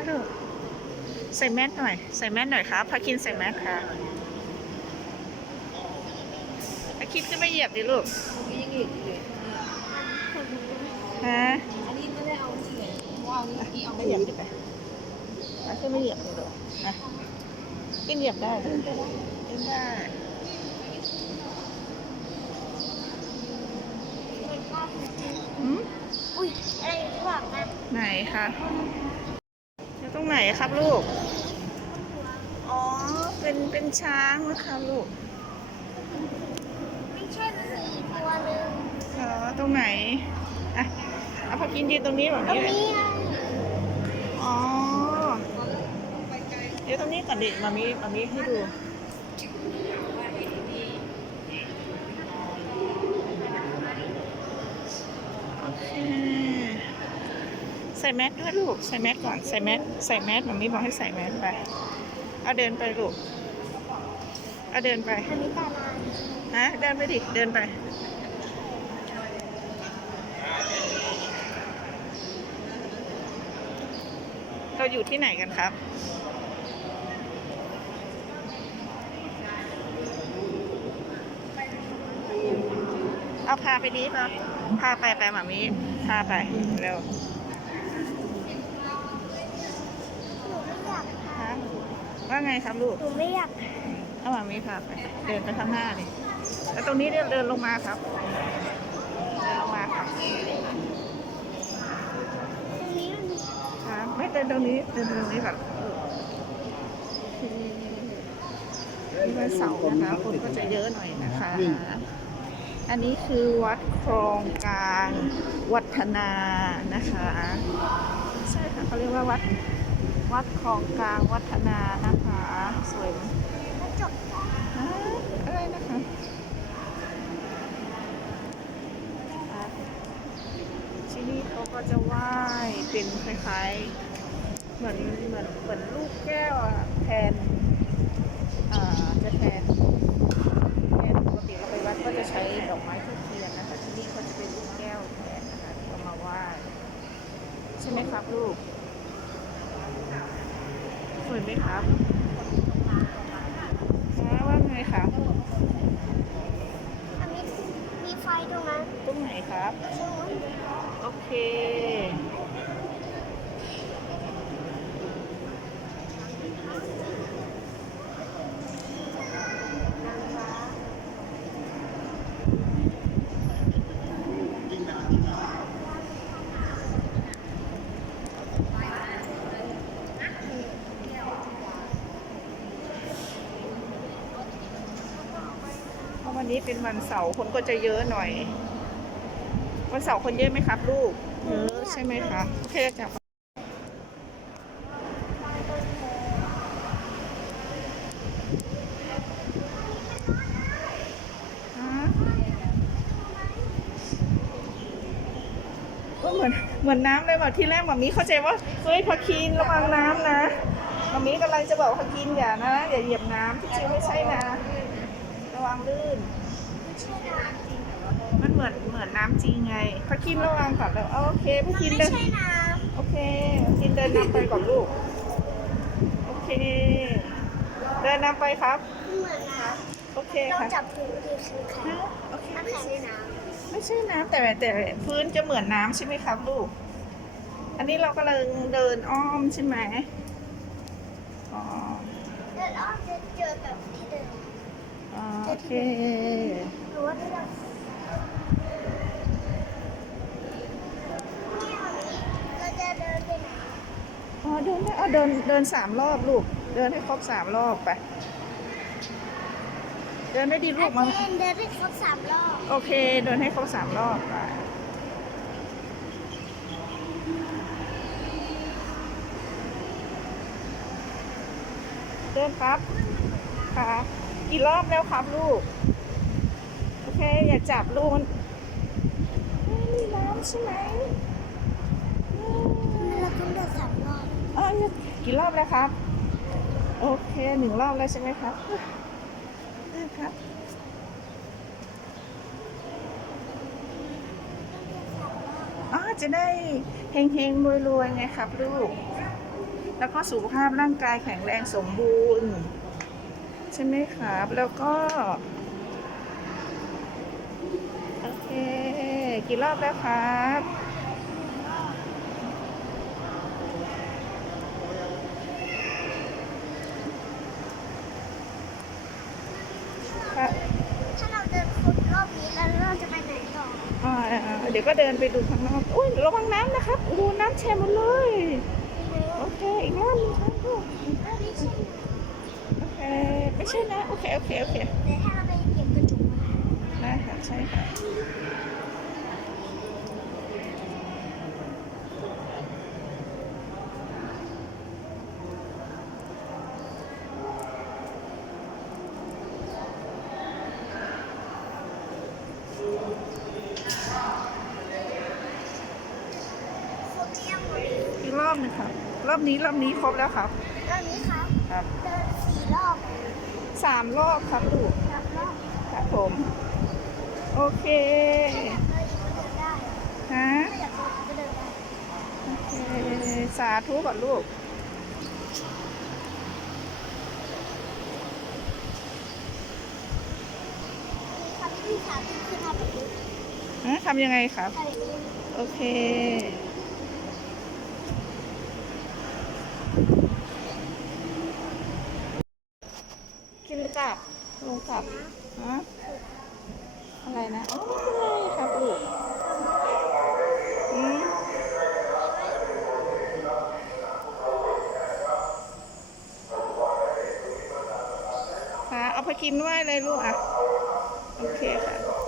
คะลูกใส่แมสหน่อย ใส่แมสหน่อยครับพาคินใส่แมสค่ะพาคินขึ้นมาเหยียบดิลูกยังอีกเลยฮะอันนี้ไม่ได้เอาที่ไหนว่าเอานี่เอาไม่เหยียบดิไปเอาขึ้นมาเหยียบดิลูกนะกินเหยียบได้ขึ้นได้หืมอุ้ยอะไรอยู่ข้างหลังนะไหนคะแล้วตรงไหน ครับลูก อ๋อ เป็น เป็นช้างนะคะลูก ไม่ใช่มันมีอีกตัวหนึ่งอ๋อ ตรงไหน อะ เอาพอกินดีตรงนี้แบบตรงนี้เลยนี้ไงอ๋อ เดี๋ยวตรงนี้ก่อนดิมามีมามีให้ดู โอเค ใส่แมสด้วยลูก ใส่แมสก่อน ใส่แมส ใส่แมสมามีบอกให้ใส่แมสไป เอาเดินไปลูก เอาเดินไปอันนี้ตาลายฮะเดินไปดิ เดินไป เราอยู่ที่ไหนกันครับ เอาพาไปดีป่ะพาไปไปหมามีพาไปเร็ว หนูไม่อยาก ฮะ ว่าไงครับลูกหนูไม่อยากเอาหมามีพาไปเดินไปข้างหน้าดิแล้วตรงนี้เดินเดินลงมาครับ เดินลงมาครับตรงนี้มันมีครับไม่เดินตรงนี้เดินตรงนี้ก่อนนี่วันเสาร์นะคะคนก็จะเยอะหน่อยนะคะ อันนี้คือวัดคลองกลางวัฒนานะคะ ใช่ค่ะเขาเรียกว่าวัด วัดคลองกลางวัฒนานะคะ สวยไหมกระจกฮะอะไรนะคะที่นี่เขาก็จะไหว้เป็นคล้ายๆ เหมือนเหมือนเหมือนลูกแก้วอะแทนอ่าจะแทนแทนปกติเราไปวัดก็จะใช้ดอกไม้ทูบเทียนนะคะที่นี่เขาจะเป็นลูกแก้วแทนนะคะที่เอามาไหว้ใช่ไหมครับลูกสวยไหมครับฮะว่าไงครับ อันนี้มีไฟตรงนั้น ตรงไหนครับ ตรงนู้น โอเค เพราะวั นี้เป็นวันเสาร์คนก็จะเยอะหน่อย วันเสาร์คนเยอะไหมครับ ลูกเยอะใช่ไหมคะโอเคจับฮะก็เหมือนเหมือนน้ำเลยแบบที่แรกหมามีเข้าใจว่าเฮ้ยพาคีนระวังน้ำนะมามีกำลังจะบอกพาคีนอย่านะ อย่าเหยียบน้ำที่จริงไม่ใช่นะ ระวังลื่น ม่ใช่น้ำจริงมันเหมือนเหมือนน้ำจริงไงพาคินระวังก่อนแล้วโอเคพามันคินไม่เดินใช่น้โอเคพาคินเดินนำไปก่อนลูก โอเค เดินนำไปครับำเหมือนน้โอเคำเราค่ะจับพื้นดีคือแข็งโอเค น้ำแข็งในน้ไม่ใช่น้ำแต่แต่พื้นจะเหมือนน้ำใช่ไหมครับลูก อันนี้เรากำลังเดินอ้อมใช่ไหมอ๋อำเดินอ้อมจะเจอแบบที่เดิมอ๋อโอเค หรือว่าที่เราเราจะเดินไปไหนอ๋อเดินได้อ๋อเดินเดินสามรอบลูก เดินให้ครบสามรอบไป เดินได้ดีลูกมาอาจารย์เดินได้ครบสามรอบ โอเค เดินให้ครบสามรอบไปเดินครับ ค่ะ กี่รอบแล้วครับลูกโอ เคอย่าจับลูกมันมีน้ำใช่ไหมเราต้องเดินสามรอบเอ๋อกี่รอบแล้วครับ โอเคหนึ่งรอบแล้วใช่ไหมครับได้ครับอ๋อจะได้เฮงๆรวยๆไงครับลูก แล้วก็สุขภาพร่างกายแข็งแรงสมบูรณ์ ใช่ไหมครับ แล้วก็ เคกี่รอบแล้วครับถ้าเราเดินครบรอบนี้แล้วเราจะไปไหนต่ออ่าเดี๋ยวก็เดินไปดูข้างนอกอุ้ยระวังน้ำนะครับโอ้น้ำแช่หมดเลย โอเค อีกรอบนึงครับลูกแล้วนี่ใช่ไหมโอเค ไม่ใช่นะ โอเค โอเค โอเค ใช่ค่ะครบหรือยังหมดอีกรอบหนึงครับ รอบนี้รอบนี้ครบแล้วครับรอบนี้ครับครับเดินสี่รอบสามรอบครับลูก สามรอบ ครับผม โอเคถ้าอยากเดินอีกก็เดินได้ฮะถ้าอยากเดินอีกก็เดินได้โอเคสาธุก่อนลูกมีคำที่สามที่ขึ้นมาแบบนี้ฮะทำยังไงครับอะไรอย่างนี้โอเคกินกลับลงกลับฮะ อะไรนะอ๋อ้ยครับลูกอืมค่ะเอาไปกินด้วยเลยลูกอะ โอเคค่ะ